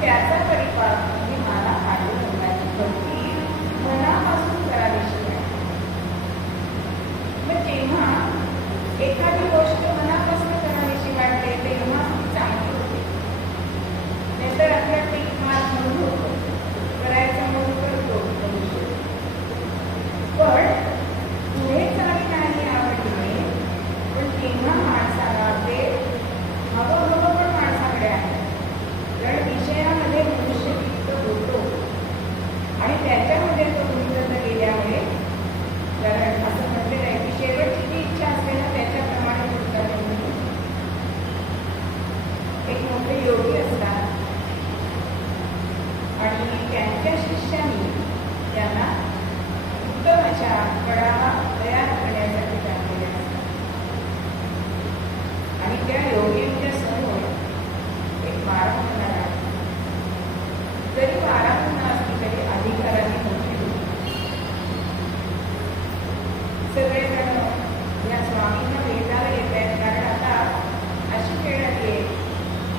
त्याचा परिपाक म्हणजे मला पांडुरंगाची भक्ती मनापासून करावीशी वाटते. मग जेव्हा एखादी गोष्ट मनापासून करावीशी वाटते तेव्हा ती चांगली होते. नाहीतर आपल्या टीक मार्क म्हणून होतो, करायचं म्हणून करतो. पण पुढे चालली नाही आवडली, पण तेव्हा माणसाला ते हवं पण माणसाकडे आहे. कारण विषयामध्ये मनुष्य युक्त होतो आणि त्याच्यामध्ये तो गुंतत गेल्यामुळे, कारण असं म्हटलेलं आहे की शेवटची जी इच्छा असते ना त्याच्याप्रमाणे पुढचा जन्म. एक मोठे योगी असतात आणि त्यांच्या शिष्यांनी त्यांना उत्तम अशा कडावा तयार करण्यासाठी टाकलेल्या असतात. आणि त्या योगींच्या समोर एक बारामुना आहे. जरी बारामुना असली तरी अधिकाराने मोठी होती. सगळेजण या स्वामींना भेटायला येत आहेत, कारण आता अशी वेळ आली आहे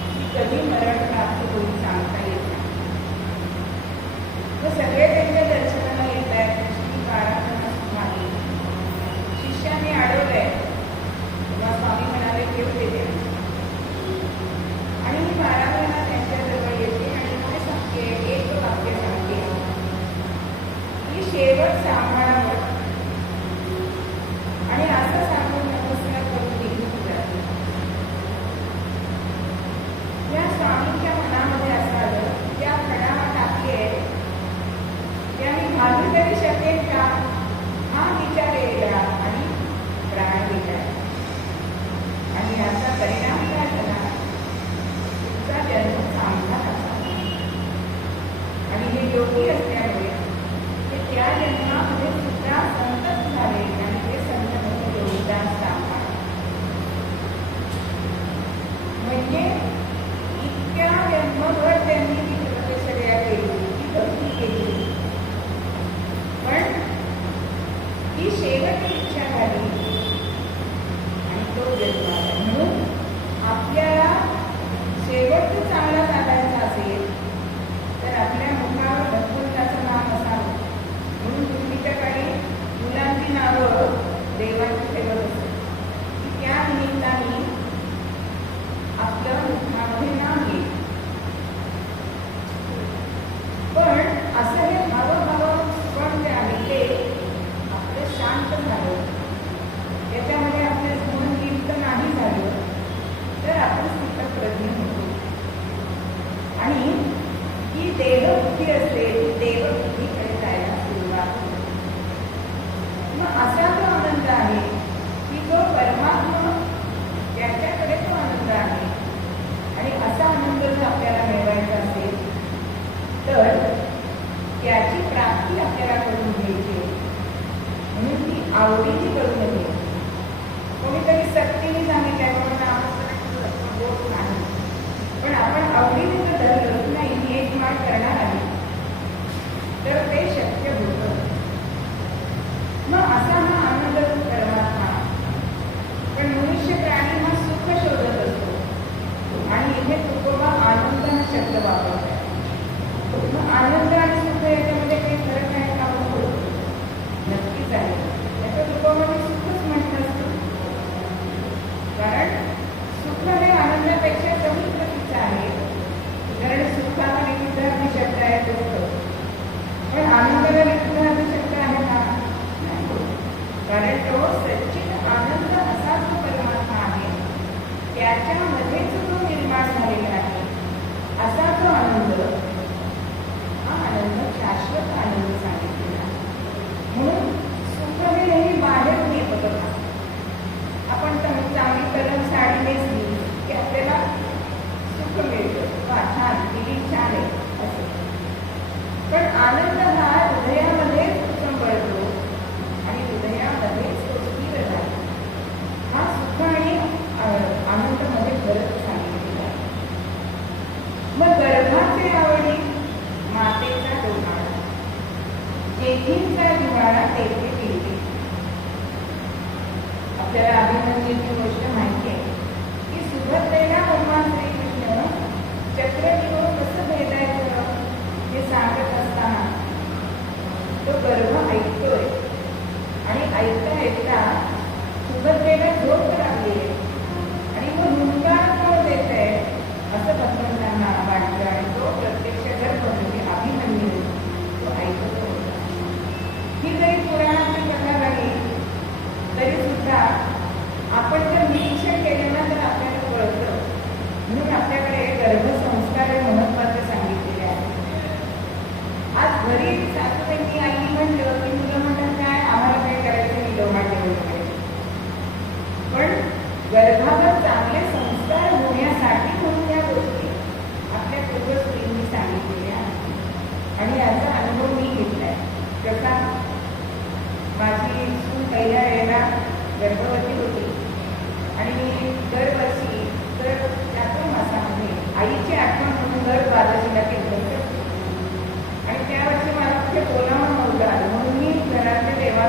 की कधी मरण प्राप्त होईल सांगता येत नाही. मग सगळे त्यांच्या दर्शनाला येत आहेत. बारामुना स्वामी शिष्याने अडवलंय तेव्हा स्वामी म्हणाले घेऊ देते. आणि ही बारामुना त्यांच्याजवळ येते आणि काय सांगते, एक वाक्य सांगते की शेवट सांभाळावं. आणि असं सांगून नमस्कार करून निघून जाते. या स्वामींच्या मनामध्ये असं आलं, त्या खडावा टाकले त्याने घालू तरी शकेल का, हा विचार येईल आणि प्राण गेला. आणि याचा परिणाम काय झाला, तुमचा जन्म चांगला झाला. आणि हे योगी असल्यामुळे ते त्या जन्मामध्ये सुद्धा संतत झाले आणि ते संत म्हणजे योगदान सांभाळ. म्हणजे इतक्या जन्मभर त्यांनी ती तपश्चर्या केली, ती भक्ती केली, पण ती शेवटची इच्छा झाली आणि तो जन्म आला. म्हणून आपल्याला शेवट चांगला साधायचा असेल तर आपल्या मुखावर भगवंताचं नाम असावं. म्हणून पूर्वीच्या काळी मुलांची नावं देवाची ठेवत असत की त्या निमित्ताने आपलं मुखामध्ये नाम येईल. पण असं हे हवं पण जे आहे ते आपलं शांत झालं, त्याच्यामध्ये आपलं मन लिप्त नाही झालं तर आपण स्थितप्रज्ञ होतो. आणि ही देवबुद्धी असते, ती देवबुद्धीकडे जायला सुरुवात होते. मग असा जो आनंद आहे की जो परमात्मा त्याच्याकडे तो आनंद आहे. आणि असा आनंद जर आपल्याला मिळवायचा असेल तर त्याची प्राप्ती आपल्याला करून घ्यायची. म्हणून ती आवडीची करून घ्यायची. कोणीतरी सक्तीने सांगितलं म्हणून आपण होत नाही, पण आपण आवडीने जर धरलं नाही मी एक माळ करणार आहे तर ते शक्य होतं. मग असा हा आनंद परमात्मा. पण मनुष्य प्राणी हा सुख शोधत असतो आणि इथे तुकोबा आनंद हा शब्द वापरतात. मग आनंद आणि सुख याच्यामध्ये काही फरक आहे का? नक्कीच आहे. याचा तुकोबाने सुख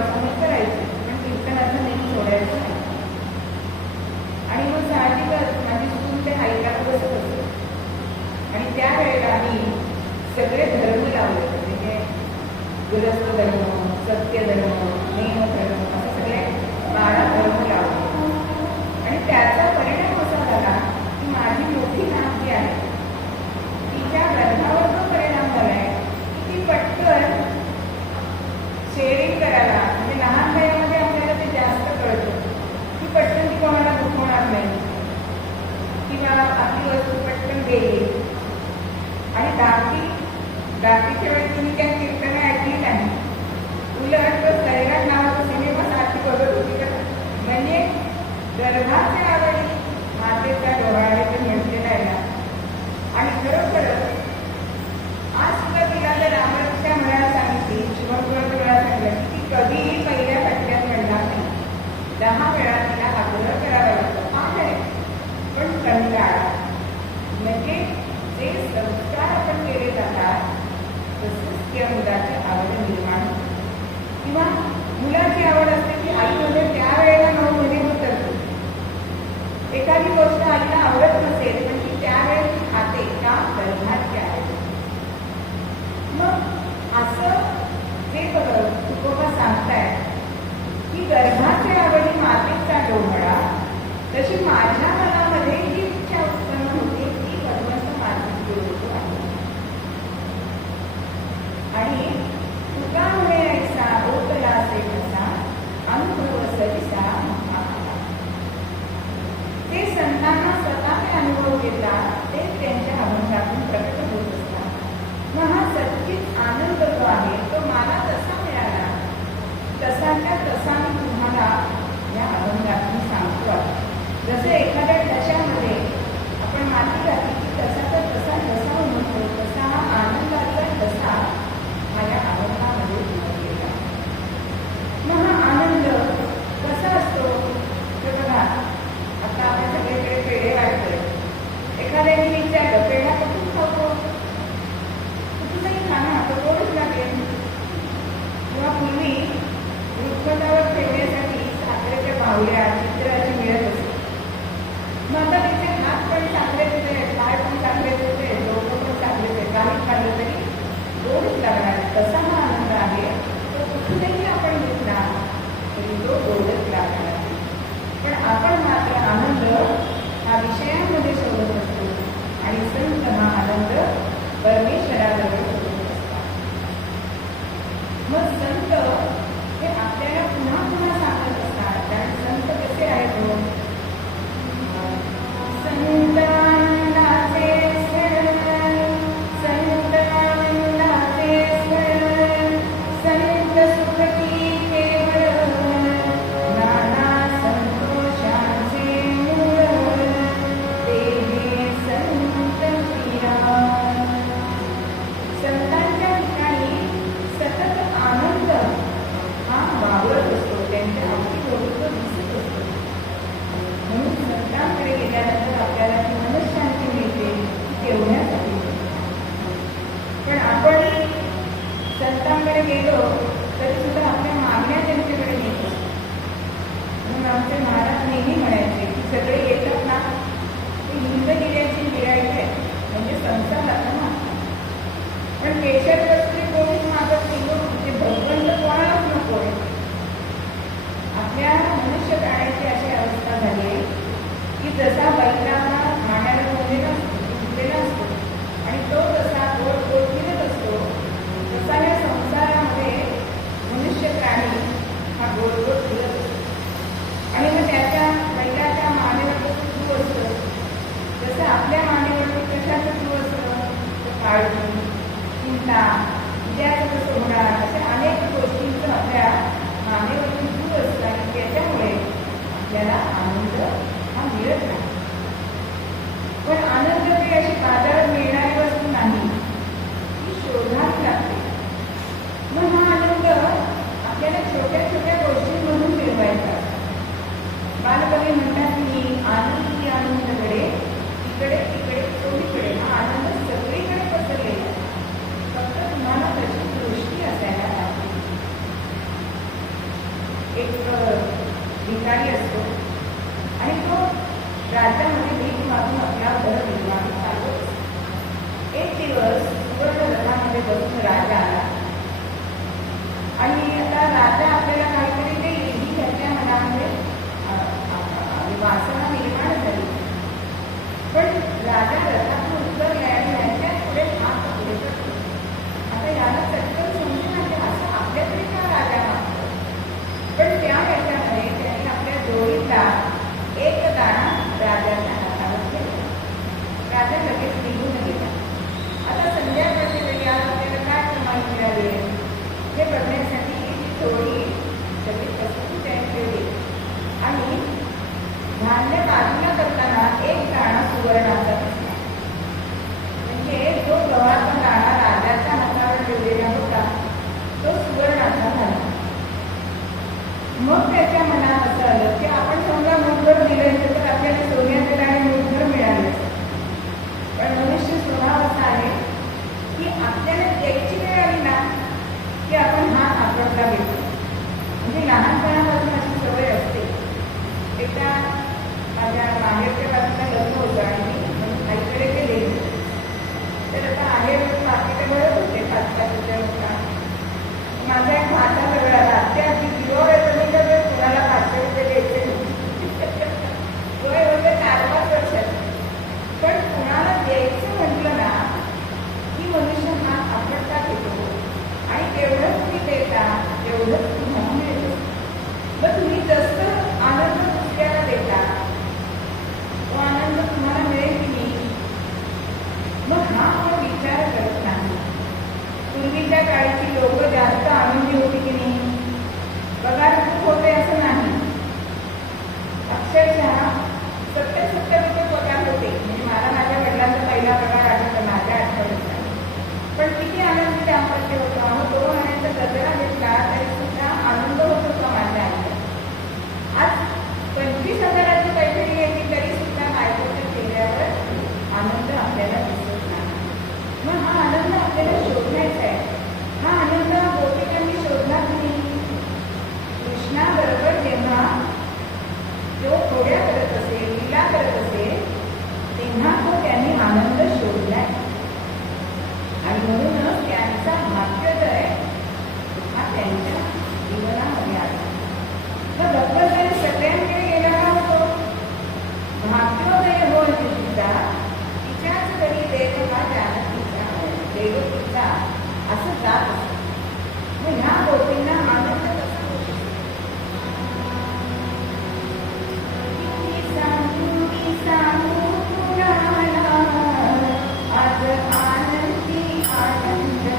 देवासमोर करायचे, पण कीर्तनाचं नेहमी सोडायचं नाही. आणि मग साहजिकच माझी सून ते ऐकायला बसत असते. आणि त्यावेळेला मी सगळे धर्म लावले, म्हणजे गृहस्थ धर्म, सत्य धर्म, नेम धर्म, असं सगळे 12 धर्म लावले. आणि त्याचा परिणाम असा झाला की माझी मोठी नात जी आहे तिच्या गर्भावर तो परिणाम झालाय की ती पटकन शेअरिंग करायला, म्हणजे लहान वयामध्ये आपल्याला ते जास्त कळतं की पटकन ती कोणाला दुखवणार नाही किंवा आपली वस्तू पटकन गेली. आणि दाखीच्या वेळी तुम्ही त्या कीर्तन ऐकली नाही, उलट सैराट नावाचा सिनेमा सारखी बघत होती का, म्हणजे गर्भाचे आवडी मातेचा डोळ्याने ते म्हटलेला आहे. आणि खरोखरच आज सुद्धा तिला जर रामरक्षा म्हणायला सांगितली, शिवपुराण म्हणायला सांगितलं की ती कधीही पहिल्या फटक्यात म्हणणार नाही. 10 वेळा तिला आग्रह करावा लागतो, आहे पण कंटाळा. म्हणजे जे संस्कार आपण केले जातात तसंच त्या मुलाची आवड निर्माण होते. किंवा मुलाची आवड असते की आईमध्ये त्यावेळेला 9 महिने होत असते. एखादी गोष्ट आईला आवडत नसेल पण ती त्यावेळेस खाते का गर्भाच्या आहे. मग असं जे तुकोबा सांगताय की गर्भाची आवडी मातेचा डोळा, तशी माझ्या मनामध्ये ही इच्छा उत्पन्न होते की भगवंत मातेची डोळा आहे. आणि तुका म्हणे ऐसा ओतला असे कसा अनुभव सरिसा महाकाला. ते संतांना स्वतःने अनुभव घेतला ते त्यांच्या अभंगातून प्रकट होत असतात. मग हा सच्चित आनंद जो आहे तो मला तसा मिळाला, तसाच्या तसा मी तुम्हाला या अभंगातून सांगतो आहे. जसं एखाद्या ठशामध्ये आपण माती घातली की तसाचा तसा ठसा उमटतो, तसा हा आनंदाचा ठसा माझ्या अभंगामध्ये उमटलेला. मग हा आनंद कसा असतो तर बघा, आता आपण सगळीकडे पेढे वाटतोय. एखाद्याने विचारलं पेढा कुठून खातो, कुठूनही खाणं आता गोडच लागेल. किंवा पूर्वी वृक्षावर ठेवण्यासाठी साखरेच्या बाहुल्या चित्र अशी मिळत असते. मग आता त्याचे हात पण साखरेचे, पाय पण साखरेचे, डोकं पण साखरेचे, काही खाल्लं तरी गोडच लागणार. तसा हा आनंद आहे तो कुठूनही आपण घेतला तरी तो गोडच लागणार. पण आपण मात्र आनंद हा विषयांमध्ये शोधत असतो आणि संत हा आनंद परमेश्वराजवळ शोधत असतात. मग संत हे आपल्याला पुन्हा पुन्हा सांगत असतात. कारण संत कसे आहेत, संतांनाचे स्मरण, संतांनाचे स्मरण, संत सुखी केवळ, नाना संतोषाचे मूळ, ते हे संत श्रीराम. संतांच्या ठिकाणी सतत आनंद हा वावरत असतो, त्यांच्या अवतीभोवती दिसत असतो. म्हणून संतांकडे गेल्यानंतर आपल्याला ती मनशांती मिळते तेवढ्यासाठी. पण आपण संतांकडे गेलो तरी सुद्धा आपल्या मागण्या त्यांच्याकडे येत असतो. म्हणून आमचे महाराज नेहमी म्हणायचे की सगळे येतात ना ते हिंदगिऱ्याची गिराईक आहे, म्हणजे संसार आता ना. पण केशर वस्त्री कोणीच मागत नाही, म्हणजे भगवंत कोणालाच नको आहे. आपल्या मनुष्य प्राण्याची अशी अवस्था झाली आहे की जसा बैलाला मांड्याला झुकलेला असतो आणि तो जसा गोड गोड फिरत असतो, तसा या संसारामध्ये मनुष्य प्राणी हा गोड गोड फिरत असतो. आणि मग त्याच्या बैलाच्या मानेवर कसं जीव असतं, जसं आपल्या मानेवरती कशाचं जीव असतं, काळजी, चिंता, उद्याचं कसं होणार, अशा अनेक गोष्टींचं आपल्या मानेवरती जीव असतं. आणि त्याच्यामुळे आपल्याला आनंद हा मिळत नाही. पण आनंद काही अशी बाजारात मिळणारी वस्तू नाही, ती शोधावी लागते. मग हा आनंद आपल्याला छोट्या छोट्या गोष्टींमधून मिळवायचा. बालकवी म्हणतात की आनंदी आनंदकडे इकडे तिकडे चोहीकडे हा आनंद सगळीकडे पसरलेला आहे. फक्त तुम्हाला त्याची दृष्टी असायला लागते. बसून राजा आला आणि आता राजा आपल्याला काहीतरी देईल ही त्याच्या मनामध्ये वासना निर्माण झाली. पण राजा रथातून उतरला आणि याच्या पुढे हात पुढे करतो. आता याला चटकन समजून आले असं आपल्याकडे का राजा मागतो. पण त्या याच्यामध्ये त्यांनी आपल्या जोडीला एक दाणा राजाच्या हातावर ठेवला. राजा लगेच निघून गेला. आता संध्याकाळच्या वेळी आज आपल्याला काय कमाई मिळाली हे बघण्यासाठी ती थोडी सगळी पसरून ठेवली आणि धान्य काढून करताना एक दाणा सुवर्णाचा दिसला. म्हणजे जो गव्हाचा दाणा राजाच्या हातावर ठेवलेला होता तो सुवर्णाचा झाला. मग त्याच्या मनात असं आलं की आपण समजा मुठभर दिलं तर आपल्याला सोन्याचे दाणे मुठभर मिळाले. पण मनुष्य स्वभाव असा आहे की आपल्याला द्यायची वेळ आली ना की आपण हा आपला घेतो. म्हणजे लहानपणापासून अशी सवय असते. एकदा माझ्या माहेरच्या बाजूला लग्न होतं आणि मी आईकडे गेले तर आता आहे बाकीचे भरत होते 5-5 रुपये होता. माझा एक भाता वेगळा त्या अगदी जीवावर येतं नाही तर कोणाला 500 रुपये द्यायचे वय होते 4-5 वर्षाचे. पण कोणाला द्यायचं म्हटलं ना की मनुष्य हा आपणता घेतो आणि तेवढंच तुम्ही देता तेवढंच तुम्हाला मिळतं. मग तुम्ही जसं आनंद दुसऱ्याला देता तो आनंद तुम्हाला मिळेल की नाही. मग हा आपण विचार करत नाही. पूर्वीच्या काळची लोक जास्त आनंदी होती की नाही. पगार खूप होते असं नाही. अक्षरशः 70-70 रुपये पगार होते. म्हणजे मला माझ्या वडिलांचा पहिला पगार आठवतो माझ्या आठवड्यात. पण किती आनंदी दाम्पत्य होतं. आम्ही 2 महिन्याचा गजरा घेतला तरी सुद्धा आनंद होत होता माझ्या आईला. आज 25,000ची पैठणी घ्यायची तरी सुद्धा बायकोच्या चेहऱ्यावर आनंद आपल्याला दिसत नाही. मग हा आनंद आपल्याला शोधण्याचा आहे. हा आनंद गोपिकांनी शोधला की कृष्णाबरोबर जेव्हा तो खोड्या करत असे लीला करत असे तेव्हा तो त्यांनी आनंद शोधलाय. आणि म्हणूनच त्यांचा भाग्योदय हा त्यांच्या जीवनामध्ये आला. तर दत्तात्रय सगळ्यांकडे गेला का होतो. भाग्योदय होय तिचा तिच्याच तरी देव हा जानकीचा देवकीचा असं जात असतं. मग ह्या गोष्टींना आनंद कसा होतो. सांगू पुराणा आज आनंदी आनंद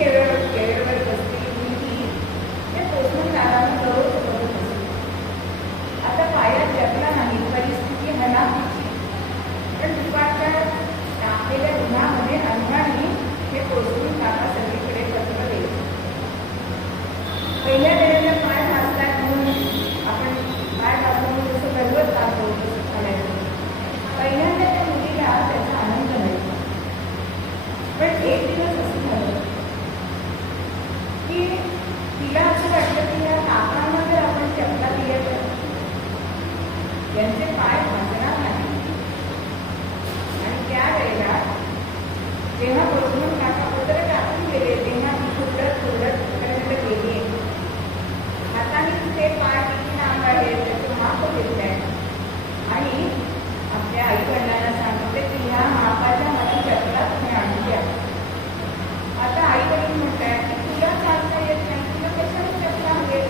चेअरवर बसलेली मुलगी त्या पोचून दाराला दररोज बघत असते. आता पायात जगला नाही, परिस्थिती हलाखीची, पण दुपारच्या टाकलेल्या उन्हामध्ये अंधारी हे पोचून काका सगळीकडे पत्र द्यायचे. पहिल्या वेळेला पाय भाजतात म्हणून आपण पाय भाजून जसं गरवत जातो तसं चालायचं. पहिल्यांदा त्या मुलीला त्याचा आनंद मिळतो. पण एक दिवस असं झालं की तिला असं वाटलं की या काकांना जर आपण चपला दिल्या तर त्यांचे पाय भाजणार नाही. आणि त्यावेळेला जेव्हा बसून काका पत्र टाकून गेले तेव्हा ती खुरडत गेली. हाताने ते पाय किती लांब आहे त्याचं माप घेतलंय आणि आपल्या आई वडिलांना सांगितले की ह्या मापाच्या मला चपला तुम्ही आणून द्या. आता आई वडील म्हणताय की तुला चालता येत नाही, तुला कशाला चपला हवे,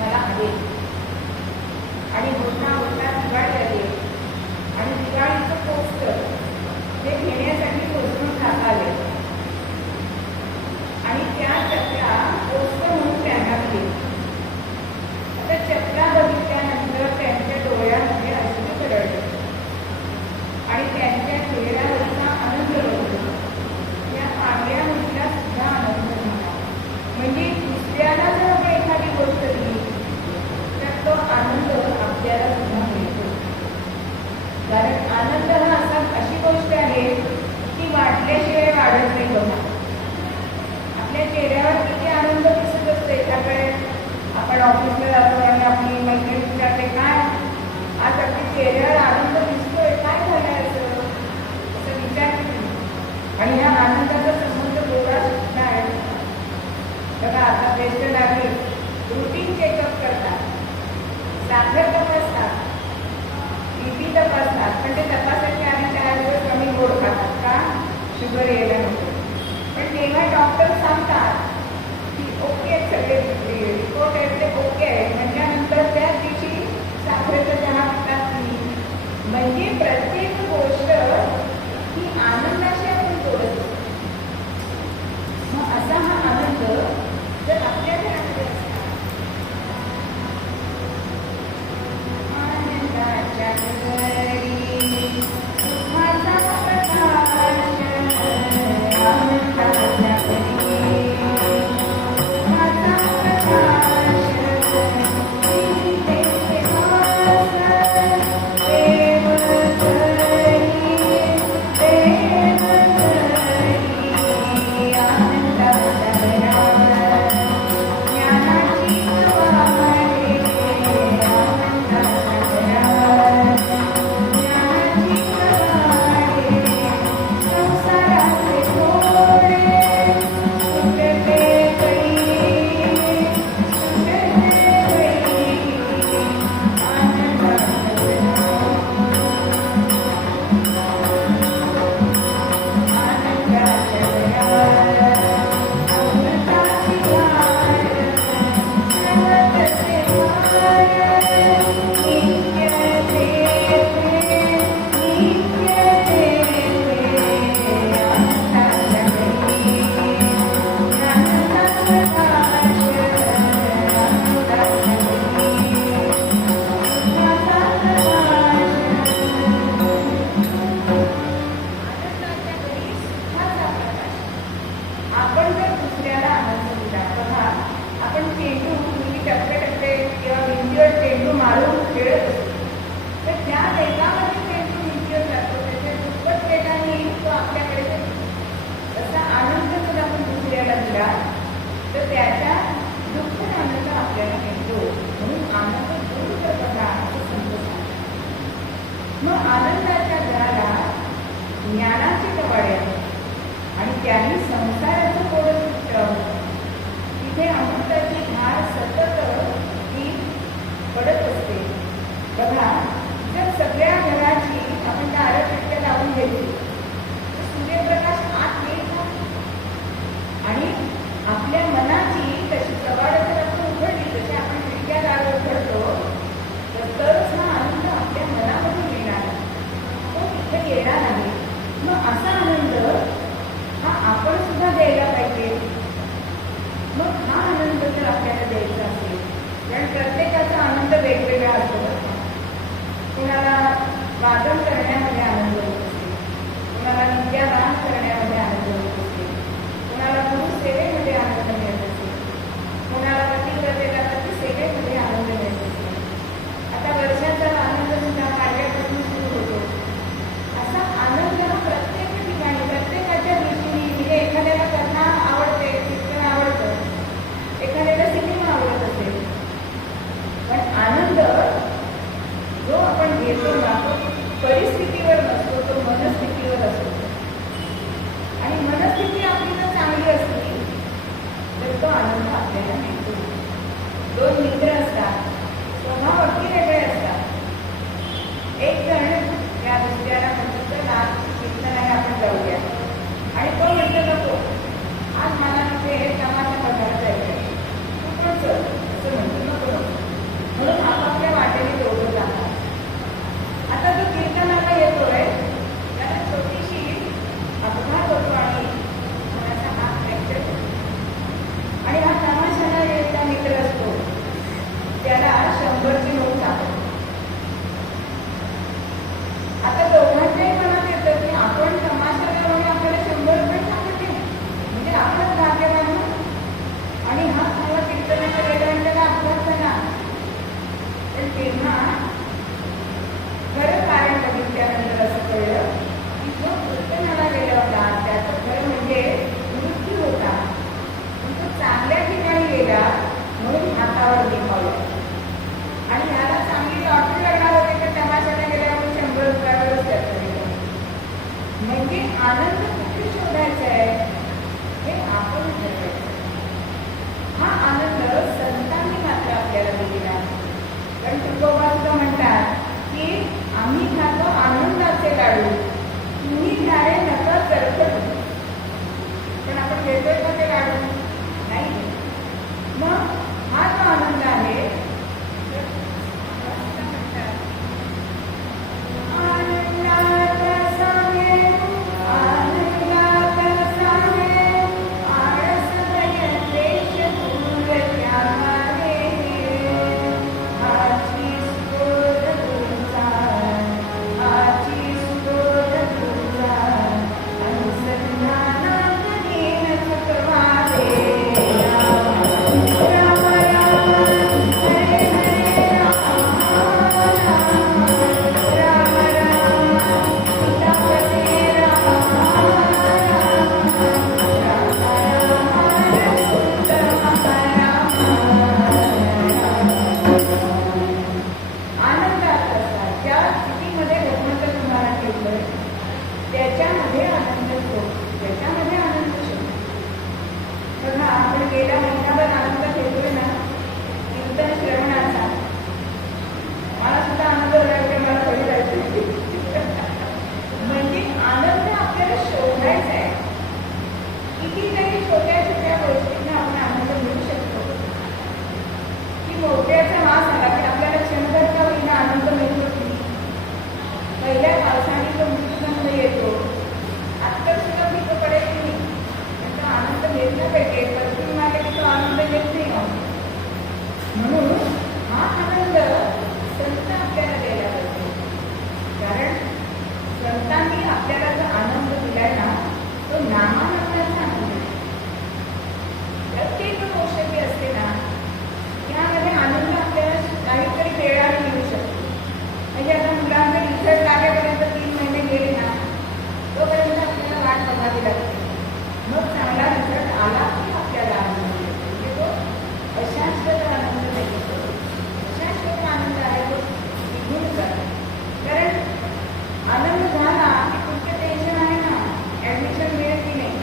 मला हवे. आणि होता दिवाळी आली आणि दिवाळीचं पोस्टर हे घेण्यासाठी पोचून काका आले आणि त्या चपला पोस्टर म्हणून त्यांना दिली. आता चपला बघितल्यानंतर त्यांच्या डोळ्यामध्ये अश्रू गळले आणि त्यांच्या चेहऱ्यावरचा आनंद बघितला. या पांढऱ्या मुलीला सुद्धा आनंद झाला. म्हणजे दुसऱ्याला जर आपण एखादी गोष्ट दिली तर तो आनंद आपल्याला सुद्धा मिळतो. कारण आनंद हा अशी गोष्ट आहे की वाटल्याशिवाय वाढत नाही. बघा आपल्या चेहऱ्यावर किती आनंद दिसत असतो. एखाद्याकडे आपण ऑफिसला जातो आणि आपली मैत्रीण विचारते काय आज आपल्या चेहऱ्यावर आनंद दिसतोय, काय झालंय असं विचारते. आणि ह्या आनंदाचा संबंध गोळा सुद्धा आहे. बघा आता ज्येष्ठ नागरिक रुटीन चेकअप करतात, साखर तपासतात, बीपी तपासतात, पण ते तपासायच्या आधी 4 दिवस कमी गोड खातात का शुगर यायला नको. पण तेव्हा डॉक्टर सांगतात की ओके सगळे रिपोर्ट आहेत ते ओके आहे म्हटल्यानंतर त्याच दिवशी साखरेचा चहा पितात नाही. म्हणजे प्रत्येक गोष्ट ही आनंदाशी आपण जोडत असतो. मग असा हा आनंद जर आपल्या घरामध्ये असला आनंदाच्या घरी सुखाचा प्रकाश आनंदाच्या घरी तर त्याच्या दुःख आनंद आपल्याला मिळतो. म्हणून आनंद दूर करता मग आनंदाच्या घराला ज्ञानाचे कवाडे आणि त्याही संसाराचं कोडं सुटतं. तिथे अमृताची धार सतत ही पडत असते. बघा जर सगळ्या घराची आपण दारं खिडक्या लावून घेतली तर सूर्यप्रकाश आत येईल का? आणि आपल्या मनाची तशी कवाडं जर आपण उघडली तशी आपण खिडक्या दारं उघडतो तरच हा आनंद आपल्या मनामधून येणार, तो तिथे येणार आहे. मग असा आनंद हा आपण सुद्धा द्यायला वादन करण्यामध्ये आनंद होत असते, कुणाला विद्यादान करण्यामध्ये आनंद होत असते, कुणाला गुरुसेवेमध्ये आनंद मिळत असते, कुणाला पतिव्रतेला पतिसेवेमध्ये आनंद मिळत असते. आता वर्षाचा आनंद सुद्धा कार्यापासून सुरू होतो. असा आनंद हा प्रत्येक ठिकाणी प्रत्येकाच्या दृष्टीने, म्हणजे एखाद्याला कथा आवडते, कीर्तन आवडतं, एखाद्याला सिनेमा आवडत असेल, पण आनंद जो आपण घेतो ना तो परिस्थितीवर नसतो, तो मनस्थितीवर असतो. आणि मनस्थिती आपली जर चांगली असली तर तो आनंद आपल्याला मिळतो. दोन मित्र असतात, स्वभाव अगदी वेगळे असतात. एक जण या दुसऱ्याला म्हणतो चला कीर्तनाला आपण जाऊया, आणि तो म्हणतो नको, आज मला तिथे तमाशा बघायला जायचं, तू पण चल, असं म्हणतो नको. म्हणून आपापल्या वाटेने दोघं जातात. आता जो कीर्तनाला येतोय त्याला छोटीशी अपघात होतो आणि कोणाचा हात फ्रॅक्चर होतो. आणि हा तमाशाला येणारा मित्र असतो त्याला 100ची नोट सापडते. आता दोघांच्याही मनात येतं की आपण तमाशाला आणि आपल्याला 100 रुपये सापडते, म्हणजे आपणच भाग्यवान ना. आणि हा किंवा कीर्तनाला गेला त्याला अपघात झाला. पण तेव्हा खरं कारण बघितल्यानंतर असं कळलं की जो कीर्तनाला गेला होता त्याचं खरं म्हणजे मृत्यू होता, पण तो चांगल्या ठिकाणी गेला म्हणून हातावर निभावला. आणि ह्याला चांगली लॉटरी लागणार होते की तमाशाला गेल्यावर 100 रुपयावरच त्याचं गेलं. म्हणजे आनंद कुठे शोधायचा आहे हे आपण ठरवायचं. हा आनंद संतांनी मात्र आपल्याला दिलेला. पण तुकोबा सुद्धा म्हणतात की आम्ही खातो आनंदाचे लाडू, तुम्ही घ्यारे नका चरखट. पण आपण घेतोय का ते लाडू? नाही. मग हा जो आनंद आहे त्याच्यामध्ये आनंद होतो, त्याच्यामध्ये आनंद शोधतो. बघा आपण गेल्या महिन्याभर आनंद घेतोय ना कीर्तन श्रवणाचा. मला सुद्धा आनंद व्हायचा, मला घरी जायचं. म्हणजे आनंद आपल्याला शोधायचा आहे. कितीतरी छोट्या छोट्या गोष्टींना आपण आनंद मिळू शकतो. की मोठ्याचा वास आला की आपल्याला क्षणभर का होईना आनंद मिळतो. पहिल्या पावसाने तो मृत्यूगंध येतो, आत्ता सुद्धा पिकं पडेल की नाही, पण तो आनंद घेतला पाहिजे. परतून मागे की तो आनंद घेत नाही. म्हणून हा आनंद संत आपल्याला द्यायला पाहिजे. कारण संतांनी आपल्याला जो आनंद दिलाय ना तो नामानंदाचा आनंद. प्रत्येक गोष्ट जी असते ना त्यामध्ये आनंद आपल्याला काहीतरी वेळाने मिळू शकतो. म्हणजे आता मुलांचे रिझल्ट लागेपर्यंत 3 महिने गेले ना तोपर्यंत आपल्याला वाट बघावी लागते. मग चांगला रिझल्ट आला की आपल्याला आनंद मिळतो. म्हणजे तो अशाश्वत आनंद नाही, अशाश्वत आनंद आहे तो निघून जातो. कारण आनंद झाला की तुमचं टेन्शन आहे ना, ॲडमिशन मिळेल की नाही,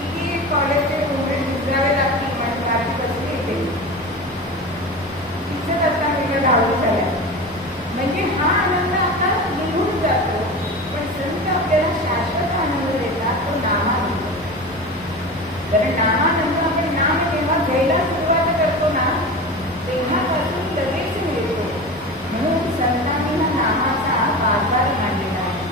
किती कॉलेजचे स्टुडंट जावे लागतील, म्हणजे गाडी कसली येते तिथंच आता वेगळं धावून झाल्या. म्हणजे हा आनंद आता निघून जातो. पण संत आपल्याला शाश्वत आनंद देतात, तो नामानंद. कारण नामानंद आपण नाम जेव्हा घ्यायला सुरुवात करतो ना तेव्हापासून लगेच मिळतो. म्हणून संतांनी हा नामाचा बाजार मांडलेला आहे.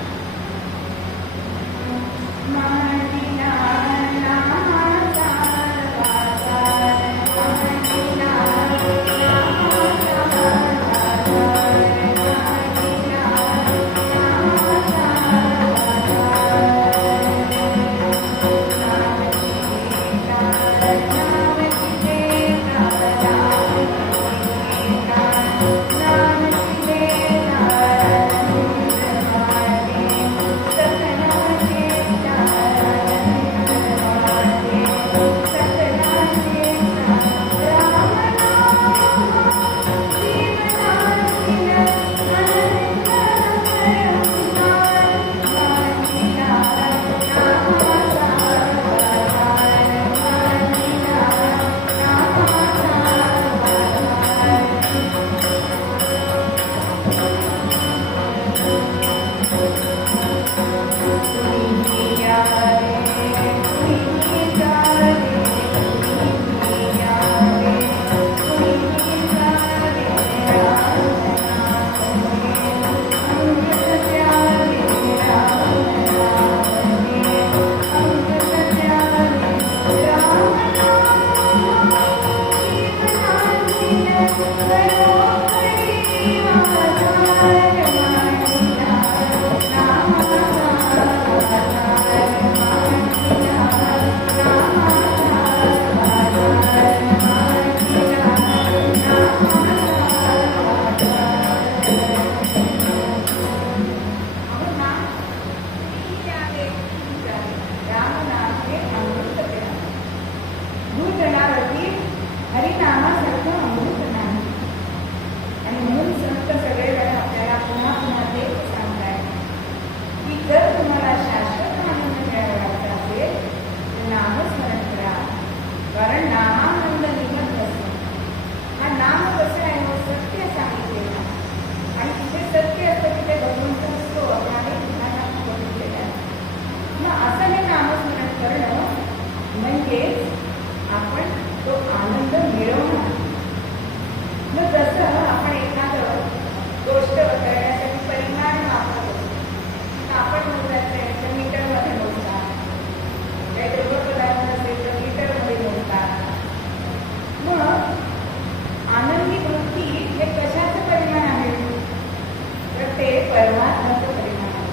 ते परमात्म्याचं परिणाम आहे.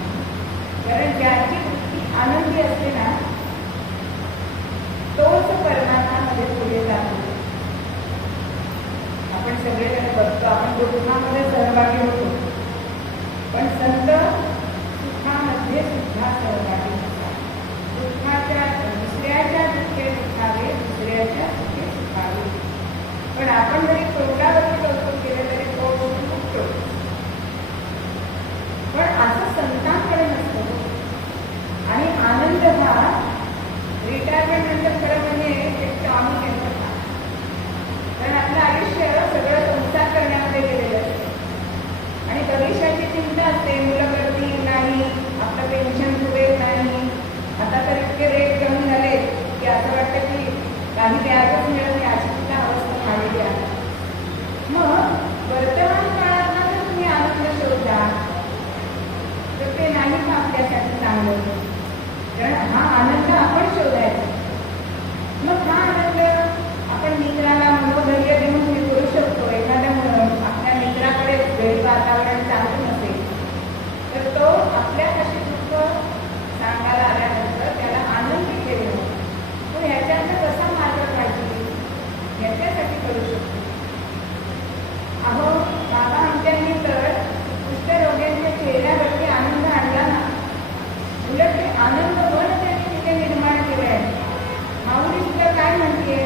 कारण ज्याची वृत्ती आनंदी असते ना तोच परमात्म्यामध्ये पुढे जातो. आपण सगळेजण बघतो, आपण दुःखामध्ये सहभागी होतो, पण संत सुखामध्ये सुद्धा सहभागी होतात. दुसऱ्याच्या दुःखे सुखावे, दुसऱ्याच्या सुखे सुखावे. पण आपण जरी तोंडावरती कौतुक केलं तरी तो सुखतो. पण असं संतांकडे नसतं. आणि आनंद हा रिटायरमेंट नंतर खरं म्हणजे एक टॉनिक आहे. कारण आपलं आयुष्य सगळं संसार करण्यामध्ये गेलेलं असतं आणि भविष्याची चिंता असते. मुलं करतील नाही, आपलं पेन्शन पुढे नाही. आता तर इतके रेट कमी झाले की असं वाटतं की काही व्याजच मिळत नाही, अशी सुद्धा अवस्था झालेली आहे. मग वर्तमान काळात जर तुम्ही आनंद शोधा तर ते नाही का आपल्यासाठी चांगलं. कारण हा आनंद आपण शोधायचा. मग हा आनंद आपण मित्राला मनोधैर्य देऊन हे करू शकतो. एखाद्या आपल्या मित्राकडे घरी वातावरण चांगलं नसेल तर तो आपल्यापाशी दुःख सांगायला आल्यानंतर त्याला आनंदी ठेवणं, तो ह्याच्यातनं कसा मार्ग काढतील याच्यासाठी करू शकतो. अहो बाबा आमच्यानी तर कुष्ठरोग्यांच्या चेहऱ्यावरती आनंद आणला ना, उलट ते आनंद मन त्यांनी तिथे निर्माण केलं आहे. माऊली सुद्धा काय म्हणते,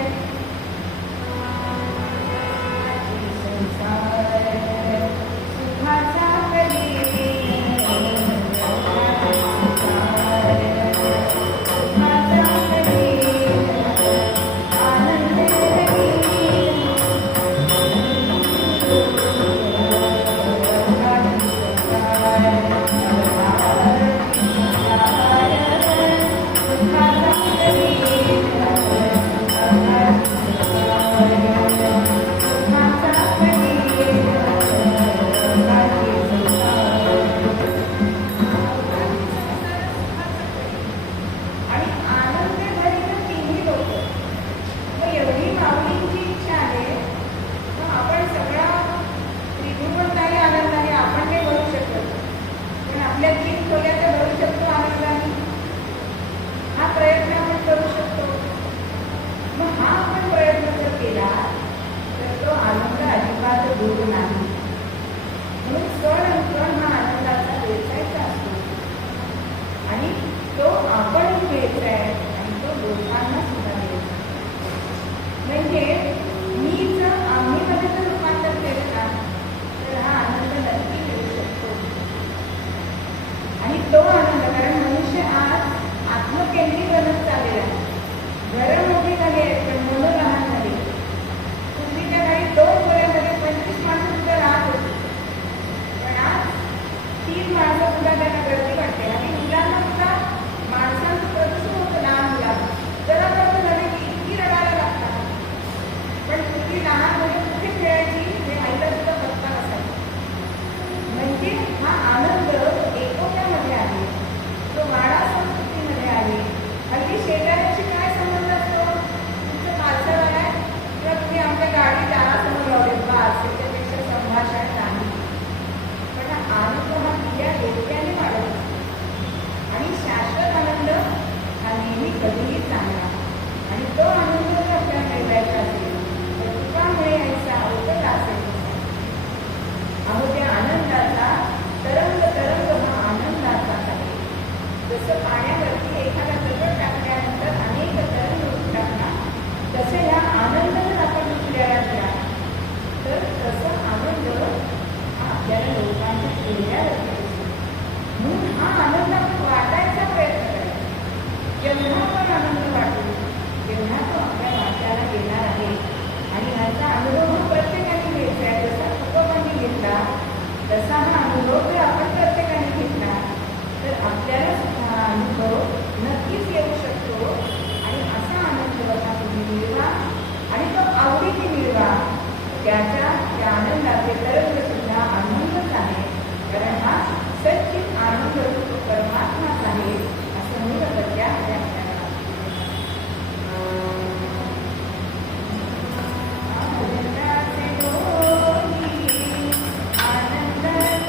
तो आनंद. कारण मनुष्य आज आत्मकेंद्रित बनत चाललेला आहे. घरं मोठी झाली आहेत पण मुलं लहान झाली. पूर्वीच्या काळी 2 खोल्यामध्ये 25 माणसं सुद्धा राहत होती, पण आज 3 माणसं सुद्धा त्यांना गर्दी वाटते. आणि मुलांना सुद्धा माणसांचं प्रदूषण होतं. लहान मुलांना जरा कसं झालं की इतकी रडायला लागतात. पण पूर्वी लहान मुलं कुठे खेळायची हे आईला सुद्धा बघता असायचं. म्हणजे हा आनंद एकोप्यामध्ये आहे, तो वाडा संस्कृतीमध्ये आहे. हल्ली शेजाऱ्याशी काय संबंध असतो, तुमचं पार्सल आहे किंवा तुम्ही आमच्या गाडी दारासमोर लावले बास, त्याच्यापेक्षा संभाषण नाही. पण हा आनंद हा तुझ्या डोक्याने वाढत आणि शाश्वत आनंद हा नेहमी कधीही चांगला. आणि तो आनंद जर आपल्याला मिळवायचा असेल तर तुकामुळे यायचा अवघड असेल. अहो त्या आनंदाचा तरंग हा आनंदाचा आहे. जसं पाण्यावरती एखादा दगड टाकल्यानंतर अनेक तरंग उठतात ना, तसे ह्या आनंद जर आपण दुसऱ्याला दिला तर तसं आनंद हा आपल्याला लोकांच्या चेहऱ्यावरती दिसतो. म्हणून हा आनंद आपण वाटायचा प्रयत्न करायचा. जेव्हा आपण आनंद वाटू तेव्हा तो आपल्या वाट्याला येणार आहे. आणि ह्याचा अनुभव प्रत्येकाने घ्यायचा आहे. जसा तुकोबांनी घेतला तसा हा अनुभव जर आपण प्रत्येकाने घेतला तर आपल्याला सुद्धा अनुभव नक्कीच येऊ शकतो. आणि असा आनंद हा तुम्ही मिळवा आणि तो आवडीने मिळवा. त्याच्या त्या आनंदाचे तरंग सुद्धा आनंदच आहे. कारण हा सच्चित आनंद तो परमात्माच आहे असं मूलतः त्या व्याख्यानात. आनंदाचे डोली आनंदात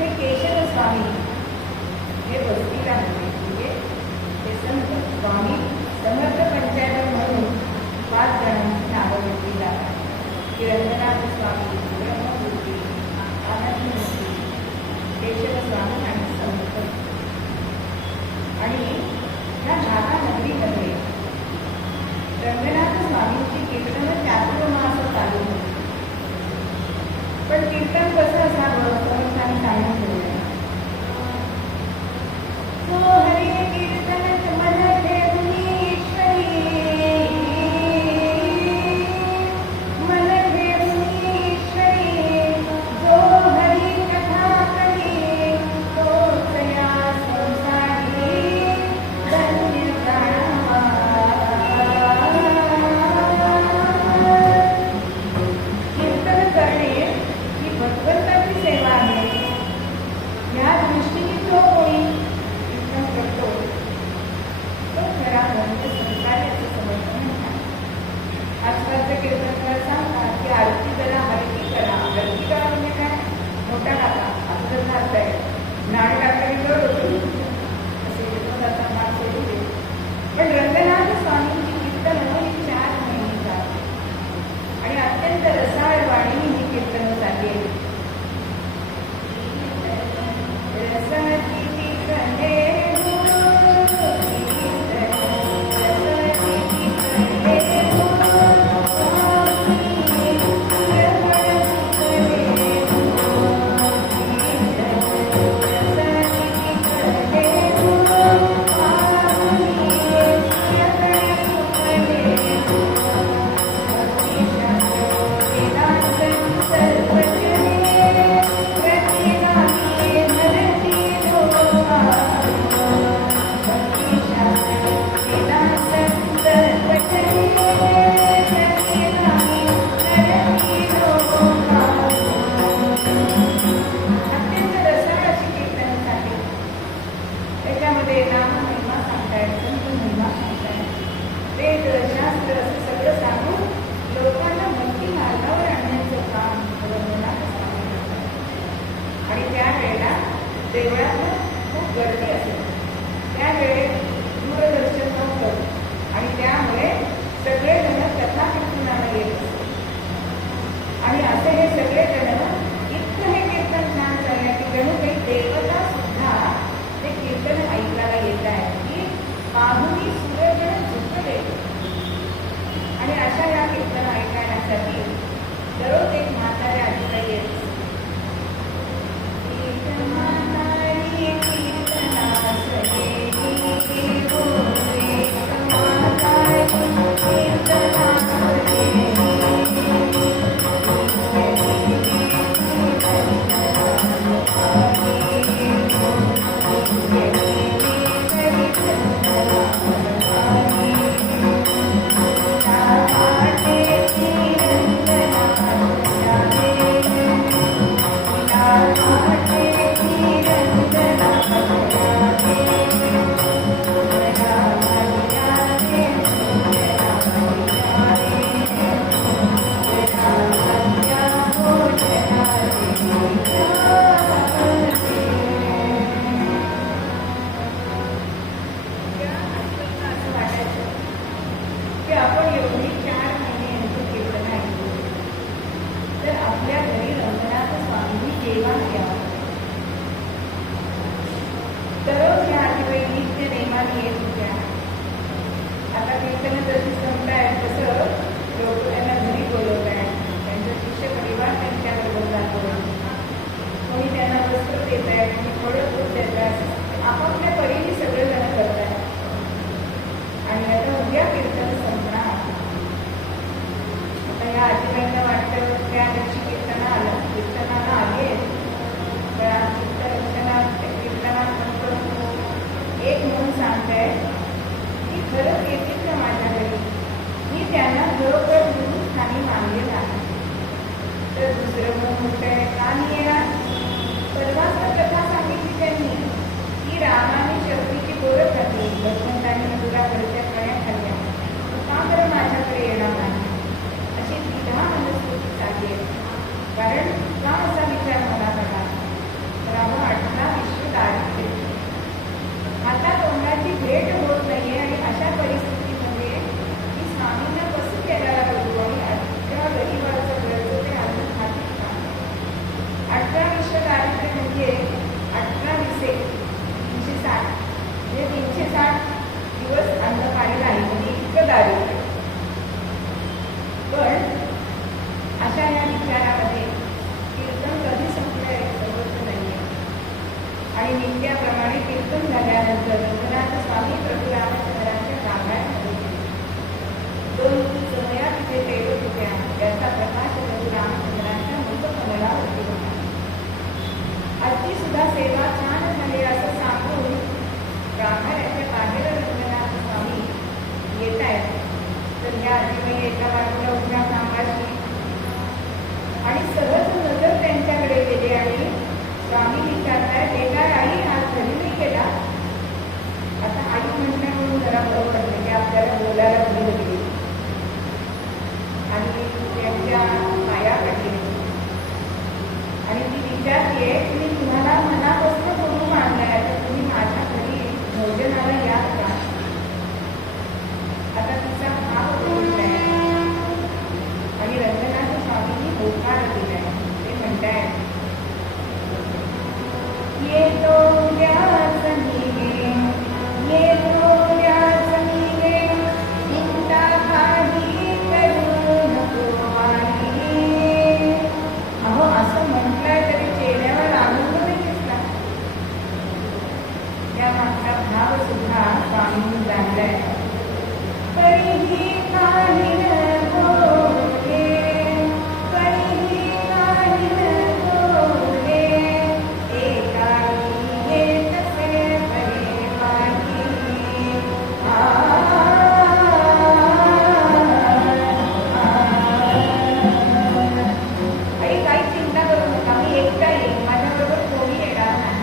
तिथे केशव स्वामी हे वस्तीला होते. म्हणजे ते संत स्वामी समर्थ पंचायत म्हणून 5 जणांची नावं घेतली जातात की रंगनाथ स्वामी, ब्रह्ममूर्ती, आनंदमूर्ती, केशव स्वामी आणि समर्थ. आणि या नागा नगरीमध्ये रंगनाथ स्वामींची कीर्तनं चातुर्मास चालू होती. पण कीर्तन कसं असावं समर्थांनी सांगून ठेवलं. तो हरी कीर्तन मन ठेवून ईश्वरी, मन ठेवून ईश्वरी, जो हरी कथा करी तोच या संसारी धन्य प्राणा. कीर्तन करणे ही भगवंताची सेवा आहे. या दृष्टीने जो कोणी कीर्तन करतो तो खरा म्हणजे संस्कार्याचे समर्थन म्हणतात. आजकालचे कीर्तनकार सांगतात की आरती करा, आरती करा. आरती करा म्हणजे काय? मोठा टाका, आपलं झालं आहे, नाण टाकल्याने जड होतो असे विनोदाचा भाग सोडू दे. पण रंगनाथ स्वामींची कीर्तनं ही 4 महिने जातात आणि अत्यंत रसाळ वाणीने ही कीर्तनं चालली आहेत. रसाची कीर्तने त्याच्यामध्ये नाममहिमा सांगतायत, संत महिमा सांगतायत, वेद शास्त्र असं सगळं सांगून लोकांना भक्ती मार्गावर आणण्याचं काम रंगनाथ स्वामी करतात. आणि त्यावेळेला देवळात खूप गर्दी असेल. त्यावेळेस दूरदर्शन नव्हतं आणि त्यामुळे सगळेजण कथा कीर्तनाला येत असत. आणि असे हे सगळेजण इतकं हे कीर्तन छान झालं की जणू काही देवता सुद्धा ते कीर्तन ऐकायला येत आहे की पाहुणी सूर्यजण झुकले. आणि अशा या कीर्तन ऐकण्यासाठी दररोज एक म्हातारे आजीबाई येत असते. दररोज या आजीबाई नित्य नेमाने येत होत्या. आता कीर्तन जशी संपतायत तसं लोक त्यांना घरी बोलवत आहेत. त्यांचा शिष्य परिवार त्यांच्याबरोबर जातो. कोणी त्यांना वस्त्र देत आहेत, कोणी थोडं दूध देत आहेत. आपापल्या परीने सगळेजण करतात. आणि आता उद्या कीर्तन संपणार. आता या आजीबाईंना वाटतं त्या दिवशी कीर्तनाला आले तर कीर्तनात एक म्हणून सांगताय की खरंच येतील का माझ्या घरी. मी त्यांना खरोखर गुरुस्थानी मानले नाही. तर दुसरं म्हणून म्हणतंय का नाही येणार. परवाच कथा सांगितली त्यांनी की रामाने आणि नित्याप्रमाणे कीर्तन झाल्यानंतर रंगनाथ स्वामी प्रभू रामचंद्रांच्या गाभाऱ्यामध्ये गेले. 2 समया तिथे पेरत होत्या, त्याचा प्रकाश प्रभू रामचंद्रांच्या मुखकमलावरती होता. आजची सुद्धा सेवा छान झाली असं सांगून गाभाऱ्याच्या बाहेर रंगनाथ स्वामी येत आहेत. तर ह्या आजीबाई एका बाजूला उभ्या सांगायची आणि सहज नजर त्यांच्याकडे गेली आणि स्वामी विचारतायत, हे काय आई आज घरी नाही केला? आता आई म्हटल्या म्हणून जरा बरं पडलं की आपल्याला बोलायला बोलू गेली आणि त्यांच्या पाया पडली आणि ती विचारते, मी तुम्हाला मनापासून करून आणलाय, तर तुम्ही माझ्या घरी भोजनाला या का? आता तिचा भाव बोललाय आणि रंगनाथ स्वामींनी होकार दिलाय. ते म्हणतायत, ये तो व्यास निगे, ये तो व्यास निगे, चिंता काही करू नको आई. अहो असं म्हटलंय तरी चेहऱ्यावर आनंद नाही दिसला. त्या मागचा भाव सुद्धा स्वामींनी जाणलाय. तरीही काही नको रे, तरीही काही नको रे, एकाही येत से बरे पाही. आई काही चिंता करू नका, मी एकटा येईन, माझ्याबरोबर कोणी येणार नाही.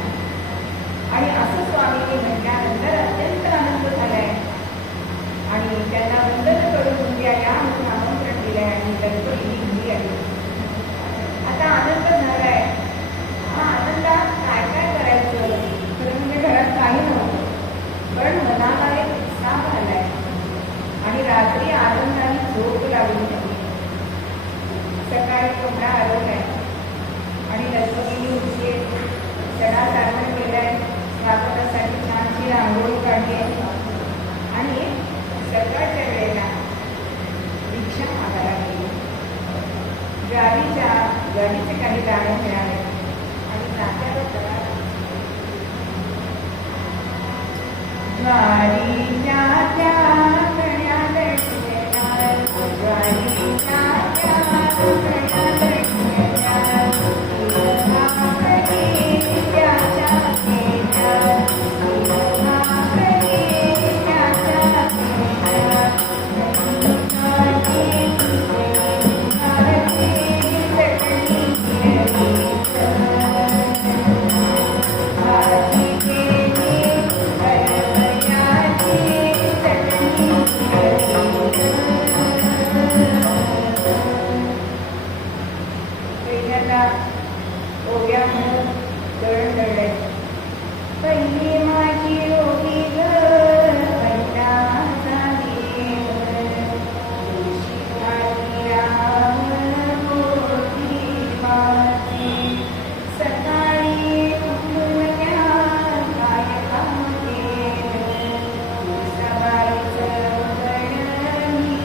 आणि असं स्वामींनी म्हटल्यानंतर अत्यंत आनंद झालाय आणि त्यांना वंदन करून उद्या या म्हणून आमंत्रण दिलंय आणि गणपतीची घरी आली. आता आनंद झालाय. हा आनंदात काय काय करायचं खरं म्हणजे घरात काही नव्हतं, पण मनाला एक उत्साह आलाय आणि रात्री आनंदाने झोप लागून गेली. सकाळी कपडा हरवलाय आणि लक्ष्मीने उठले, सडा सारण केलाय, स्वागतासाठी छानशी रांगोळी काढली आणि सकाळच्या वेळेला रिक्षा मागायला गेली. ज्वारीचे काही दाणे मिळाले आणि नात्यावर करा ज्वारीच्या त्या कण्या दळल्या, ज्वारीच्या त्या कण्या दळल्या, ओव्या म्हणून दळण दळलंय. पहिली माझी ओवी ग पहिला झाली, तुळशी माझी राम मोठी माझी, सकाळी उठून त्या काय काम केलं, सवारीचं गणनी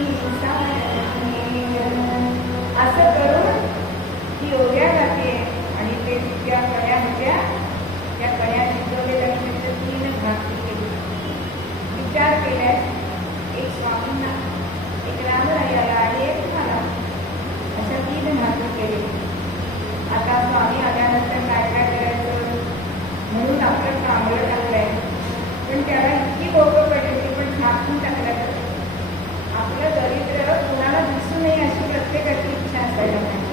सारखी. असं करून ती ओव्या जाते आणि ते त्या कळ्या होत्या, त्या कळ्या शिकवलेल्या 3 भाकरी केली. विचार केलाय, एक स्वामींना, एक रामरायाला आणि एक मला, अशा 3 भाकरी केली. आता स्वामी आल्यानंतर काय काय करायचं म्हणून आपलं कांबळं टाकलंय, पण त्याला इतकी भोगं पडली पण झाकून टाकलं. आपलं दरिद्र कोणाला दिसू नये अशी प्रत्येकाची इच्छा असायला पाहिजे.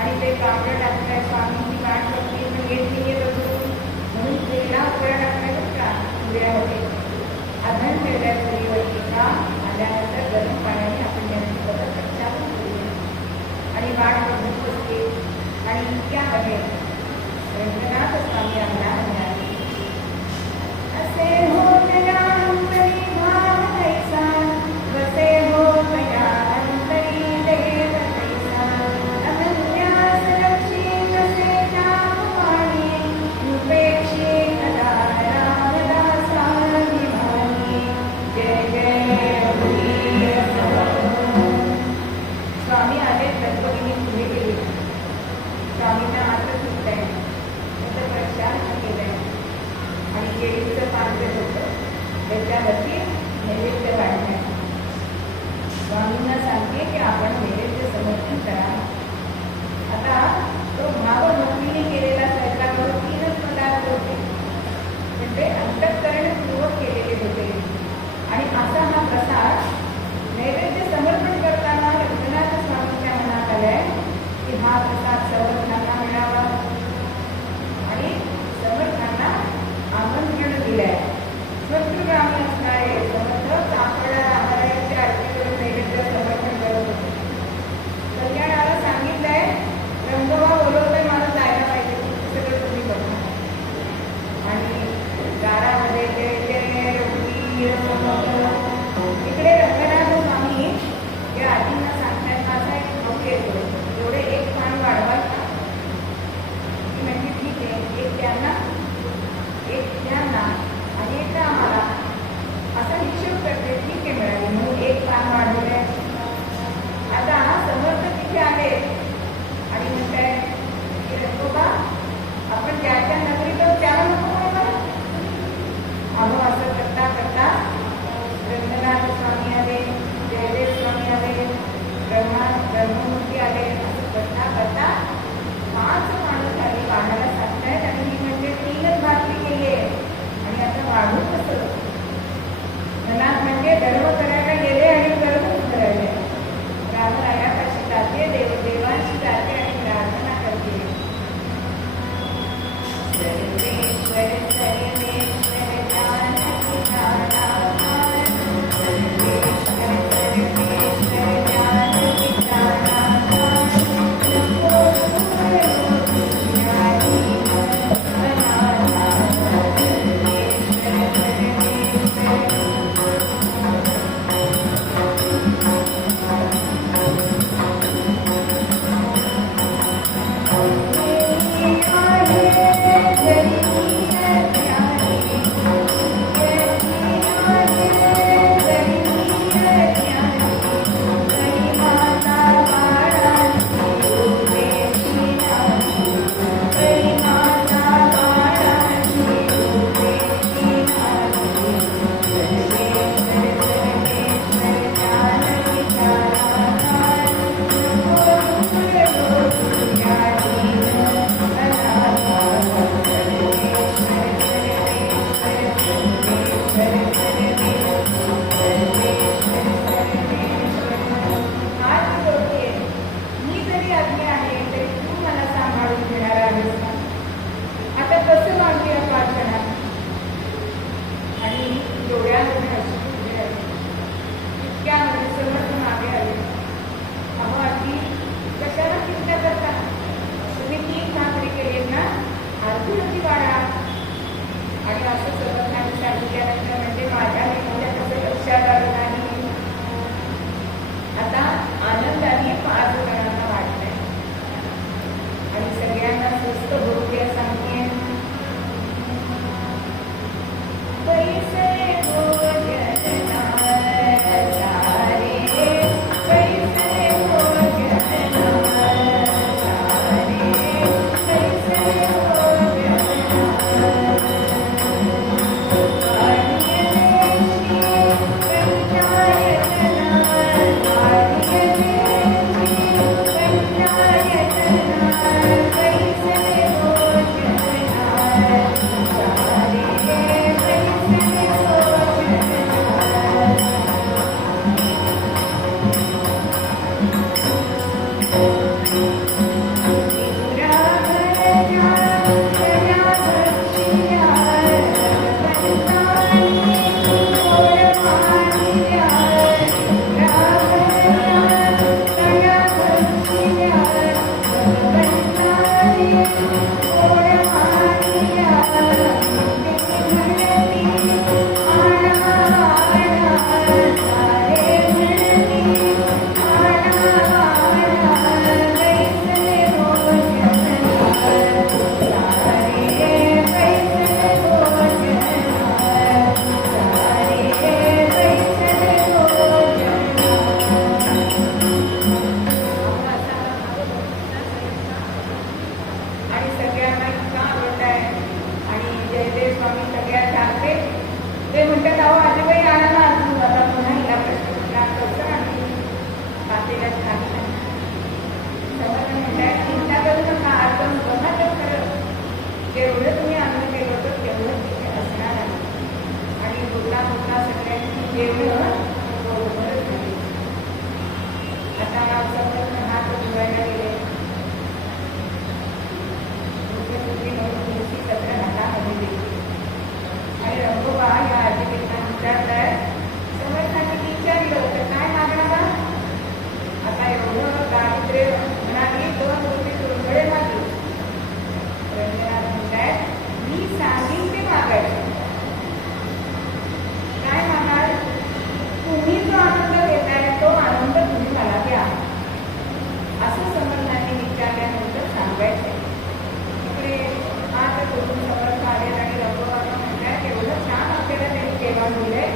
आणि ते कांबळं टाकलंय, स्वामींची वाट बघली पण येत नाहीये बघून म्हणून तेला उकळ्या टाकल्या का उड्या होते. आधण ठेवल्या चुलीवरती का आल्यानंतर गरम पाण्याने आपण त्यांची परत चालू करूया आणि वाट बघत बसते. आणि इतक्यामध्ये रंगनाथ स्वामी आम्हाला म्हणाले, असे होत या अंतरी भाव कैसा, वसे होत या अंतरी देव कैसा, अनन्यास लक्ष्मी गती नैवेद्य वाढण्यात. स्वामींना सांगते की आपण नैवेद्य समर्पण करा. आता तो भाव भक्तीने केलेला स्वयंपाकावर 3च पदार्थ होते, म्हणजे अंतःकरणपूर्वक केलेले होते. आणि असा हा प्रसाद नैवेद्य समर्पण करताना रंगनाथ स्वामींच्या मनात आलाय की हा प्रसाद समर्थांना मिळावा आणि समर्थांना आमंत्रण दिलंय. स्वतंत्रग्रामी असणारे समर्थ कापडा रामालयाच्या आरतीवरून नैवेद्य समर्पण करत होते. कल्याणाला सांगितलंय रंगवा बोलवतोय, मला जायला पाहिजे, सगळं तुम्ही बघा. आणि दारामध्ये इकडे रंगनाथ स्वामी या आजींना सांगतायत माझा एक भक्त येतो, एवढे एक पान वाढवाल का? ती म्हणजे ठीक आहे, एक त्यांना आणि एक आम्हाला, असा हिशोब करते. ठीक आहे मिळाली म्हणून एक पान वाढवले. आता समर्थ तिथे आले आणि म्हणताय की रंगोबा आपण ज्या नगरीत त्याला नको म्हणा. अहो असं करता करता रंगनाथ स्वामी आले, जयदेव स्वामी आले, ब्रह्ममूर्ती आले. असं करता करता 5 माणूस आली वाढायला सांगतायत. आणि मी म्हणजे 3च भाकरी केली आहे आणि आता वाढू कसं? मनात म्हणजे गर्व करायला गेले आणि गर्व करायला रामरायापाशी जाते, देवांशी जाते आणि प्रार्थना करते. सर्वेश्वर सर्वेश्वर जानकी जानामान, सर्वेश्वर सर्वेश्वर जानकी जानामान, नको दुनियानी बनाना. सर्वेश्वर सर्वेश्वर आणि असं सर्वांनी सांगितल्यानंतर म्हणजे माझ्या लेखाच्या कसं लक्षात आलं नाही. आता आनंदाने 5 जणांना वाटलंय आणि सगळ्यांना स्वस्त भोग्य सांगते. पैसे जेवढं तुम्ही अन्न केलं होतं तेवढं तिथे असणार आहे. आणि बोलता बोलता सगळ्यांनी जेवढं बरोबरच झाले. आता समोर हात धुवायला गेले, तुळशी पत्र हातामध्ये दिली आणि रंगोबा या आजीबाईंना विचारतायत, समर्थांनी विचारलं तर काय मागणार? आता एवढं दारिद्र्य म्हणाली 2 रुपये तुरगडे मागली. रंजनाथ म्हणतायत, मी सांगीन ते मागायचं. काय मागाल? तुम्ही जो आनंद घेताय तो आनंद तुम्ही मला द्या, असं समर्थांनी विचारल्यानंतर सांगायचं. इकडे हात करून समर्थ आले आणि रंगोबाबा म्हणतात, एवढं छान आपल्याला त्यांनी जेवण दिलंय,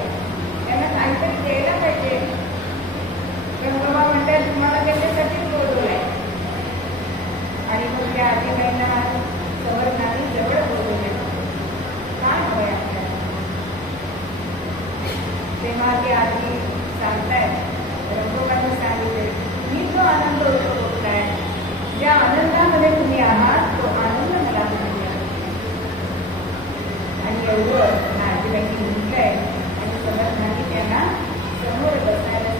त्यांना काहीतरी द्यायला पाहिजे. रंगोबा म्हणतात, तुम्हाला त्याच्यासाठीच बोलवलंय. आणि मग त्या आजीबाईंना समर्थांनी जवळ बोलवले. काय हवंय आपल्याला? तेव्हा ते आजी सांगतायत, रंगोबांनी सांगितले, तुम्ही जो आनंद उपभोगताय, ज्या आनंदामध्ये तुम्ही आहात तो आनंद मला तुम्ही द्या. आणि एवढं आजीबाईंनी म्हटलंय आणि समर्थांनी त्यांना समोर बसायला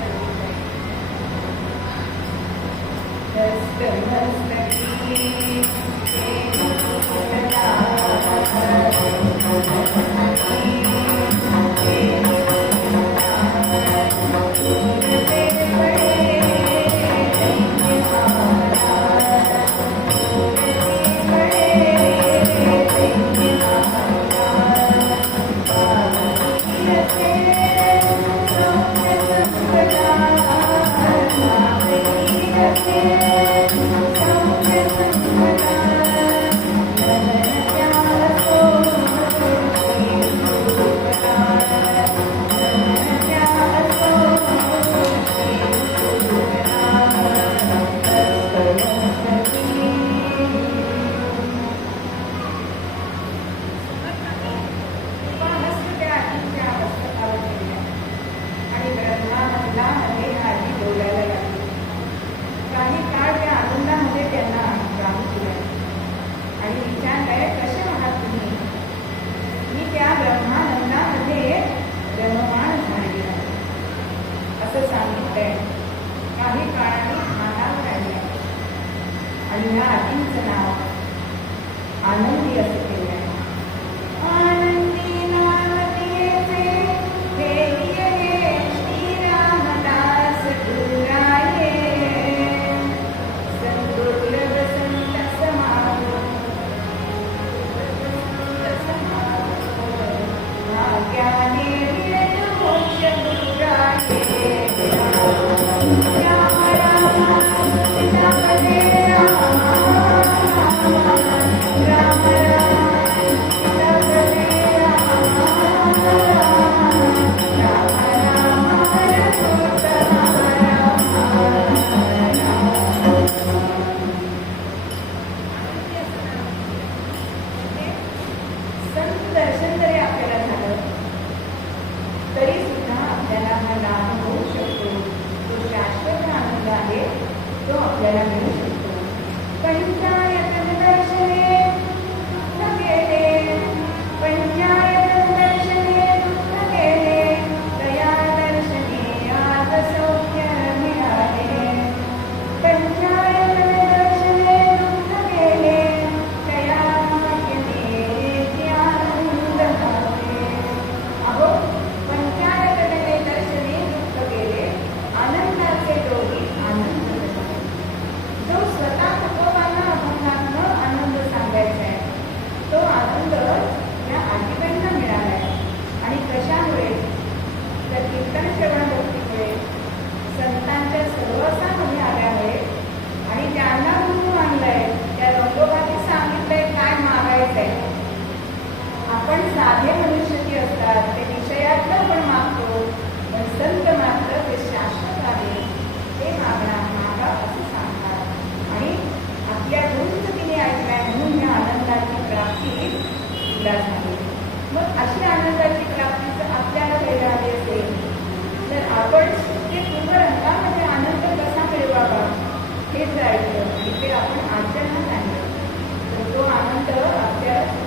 सांगितलंय. काही काळाने मानावर राहिले आणि या आजींचं नाव आनंदी असं केलं आहे. आनंदी नाम तिचे देविये श्रीरामदास गुरुराये, संतुर्लभ संत समागो भाग्याने विरत मोक्ष गुरुराये. दर्शन जरी आपल्याला झालं तरी सुद्धा आपल्याला हा लाभ होऊ शकतो. तो शाश्वत आनंद आहे, तो आपल्याला मिळू शकतो. पंचायतन दर्शने दुःख गेले, पंचायतन दर्शने दुःख गेले, दया दर्शने आज सौख्य मिळाले. पंचायतन दर्शने दुःख गेले, दया दर्शने आनंद झाले. अहो, पंचायतने दर्शने दुःख गेले, आनंदाचे डोही आनंद झाले. जो स्वतः तुकोबांना अभंगातनं आनंद सांगायचा आहे, तो आनंद या आजीबाईंना मिळाला आहे. आणि कशामुळे? तर कीर्तन श्रवण भक्तीमुळे, संतांच्या सहवासामध्ये आल्यामुळे आणि त्यांना गुरु आणलंय. त्या रंगोबाने सांगितलंय काय मागायचंय. आपण साधे मनुष्य असतात ते विषयातलं पण मागतो, पण संत मात्र ते शाश्वत आहे ते मागा असं सांगतात. आणि आपल्या गुरुंच तिने ऐकलाय म्हणून या आनंदाची प्राप्ती तिला झाली. मग अशी आनंदाची प्राप्ती जर आपल्याला घ्यायला आली असेल तर आपण ते पूर्ण रंगामध्ये आनंद कसा मिळवावा हे जायचं. इथे आपण आचरणात आणलं तर तो आनंद आपल्याला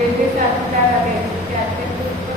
जे जे साधूला लागायचे ते अत्यंत